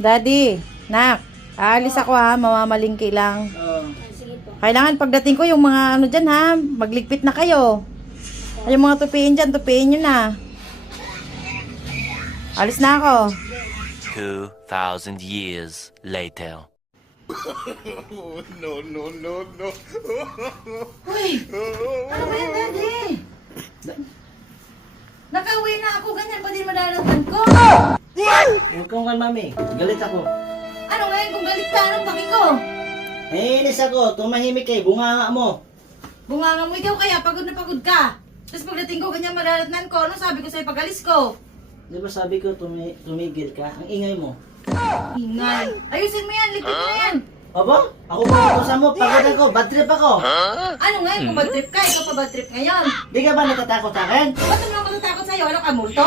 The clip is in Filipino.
Daddy, nak, aalis ako ha, mamamalingki lang. Sige po. Kailangan pagdating ko yung mga ano dyan ha, magligpit na kayo. Ay, yung mga tupiin dyan, tupiin nyo na. Alis na ako. 2,000 years later. Uy, ano ba yan, Daddy? Nakauwi na ako, ganyan pa din madalatan ko. Huwag kang kan, mami. Galit ako. Ano ngayon kung galit ka, anong paki ko? Naiinis ako. Tumahimik kay bunganga mo. Bunganga mo ikaw kaya, pagod na pagod ka. Tapos pagdating ko, ganyan madalatnan ko, ano sabi ko sa'yo pag-alis ko? Di ba sabi ko tumigil ka? Ang ingay mo. Ingay. Ayusin mo yan, ligpit mo yan. Aba? Ako ba utusan mo? Pagod ako. Bad trip ako. Ano ngayon kung bad trip ka, ikaw pa bad trip ngayon. Di ka ba natatakot sa akin? Ba't naman ako natatakot sa'yo? Ano ka, multo?